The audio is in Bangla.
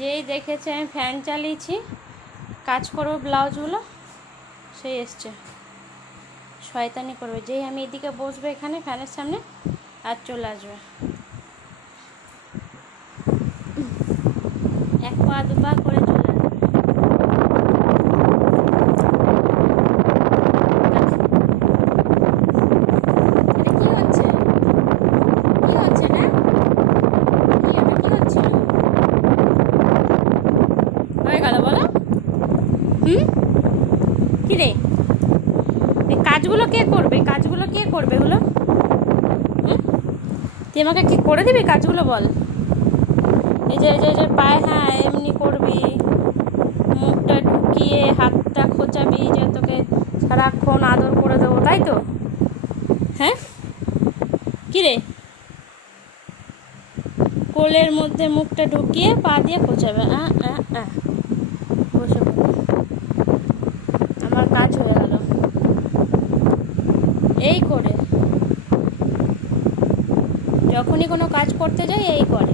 যেই দেখেছে আমি ফ্যান চালিয়েছি কাজ করবো ব্লাউজগুলো সেই এসছে শয়তানি করবে। যেই আমি এদিকে বসবে এখানে ফ্যানের সামনে আর চলে আসবে, এক পা দুপা করে চলে আসবে। এটা কি হচ্ছে? কি হচ্ছে না? কি এটা কি হচ্ছিল? হয়ে গেল বলো। কি রে, এই কাজগুলো কে করবে? কাজগুলো কে করবে হলো? তুই আমাকে কি করে দিবি কাজগুলো বল? এই যে পায়ে, হ্যাঁ এমনি করবি, মুখটা ঢুকিয়ে হাতটা খোঁচাবি যে তোকে সারাক্ষণ আদর করে দেবো, তাই তো? হ্যাঁ কি রে, কোলের মধ্যে মুখটা ঢুকিয়ে পা দিয়ে খোঁচাবে। বসে আমার কাজ হয়ে গেল এই করে। যখনই কোনো কাজ করতে যাই এই করে।